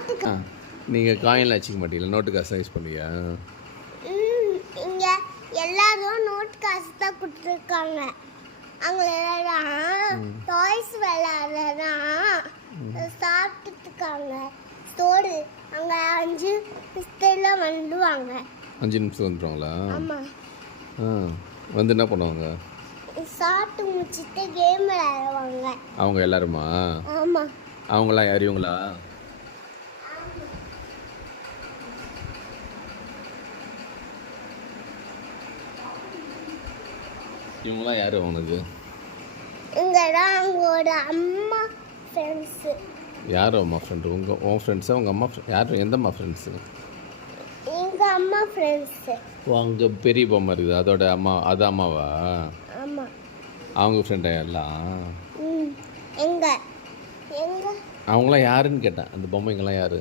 Note ஆ நீங்கள் காயின்லாம் வச்சுக்க மாட்டீங்களா? நோட்டு காசு யூஸ் பண்ணுவியா இங்க எல்லாரும் நோட் காசு தான் கொடுத்துருக்காங்க. அவங்களெல்லாம் டாய்ஸ் விளையாடுறதான் சாப்பிட்டுட்டு இருக்காங்க ஸ்டோரு அங்கே அஞ்சு பிஸ்தெல்லாம் வந்துடுவாங்க அஞ்சு நிமிஷம் வந்துடுவாங்களா ஆமாம் ஆ வந்து என்ன பண்ணுவாங்க? சாப்பிட்டு முடிச்சுட்டு கேம் விளையாடுவாங்க. அவங்க எல்லாருமா? ஆமாம் அவங்களாம் யார் இவங்களா? இவங்களாம் யார் அவனுக்கு? இங்கே தான் அவங்களோட அம்மா ஃப்ரெண்ட்ஸு யார் அம்மா ஃப்ரெண்டு உங்கள் உன் ஃப்ரெண்ட்ஸா உங்கள் அம்மா யார்? எந்த அம்மா ஃப்ரெண்ட்ஸு எங்கள் அம்மா ஃப்ரெண்ட்ஸு ஓ அங்கே பெரிய பொம்மை இருக்குது. அதோட அம்மா அது அம்மாவா? ஆமாம் அவங்க ஃப்ரெண்டா எல்லாம்? ம் எங்க எங்க? அவங்களாம் யாருன்னு கேட்டேன். அந்த பொம்மைங்கெல்லாம் யார்?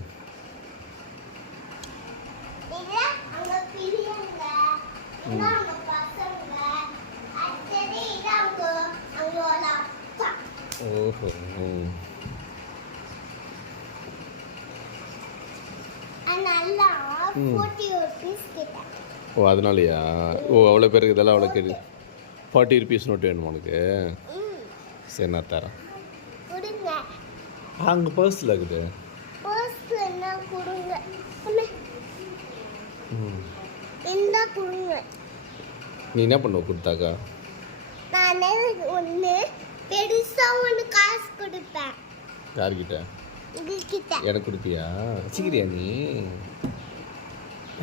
இது அங்க பிரியங்க இது அவங்க பசங்க அடுத்தது இது அவங்க அவங்களோட அப்பா ஓஹோ கிட்ட ஓ அதனாலயா? ஓ அவ்வளோ பேருக்கு இதெல்லாம் அவ்வளோ கேடு. ஃபார்ட்டி ருபீஸ் நோட்டு வேணுமா உனக்கு? சரி நான் தரேன். அங்கே பர்ஸில் இருக்குது. நீ என்ன பண்ணுவ கொடுத்தாக்கா? நானே ஒன்று பெருசா ஒன்று காசு கொடுப்பேன் யார்கிட்ட? எனக்கு கொடுப்பியா? வச்சுக்கிறியா நீ?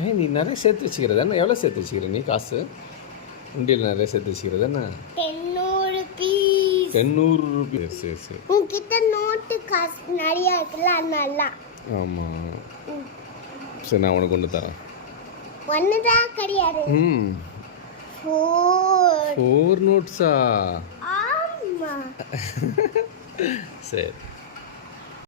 ஏய் நீ நிறைய சேர்த்து வச்சுக்கிற தானே எவ்வளோ சேர்த்து வச்சுக்கிற நீ காசு? உண்டியல் நிறைய சேர்த்து வச்சுக்கிற தானே எண்ணூறு ரூபாய் சரி சரி உங்ககிட்ட நோட்டு காசு நிறைய இருக்குல்ல அதனால ஆமாம் சரி நான் உனக்கு கொண்டு தரேன். ஒன்றுதான் கிடையாது. ம். ஃபோர் ஃபோர் நோட்ஸா ஆமா. சரி.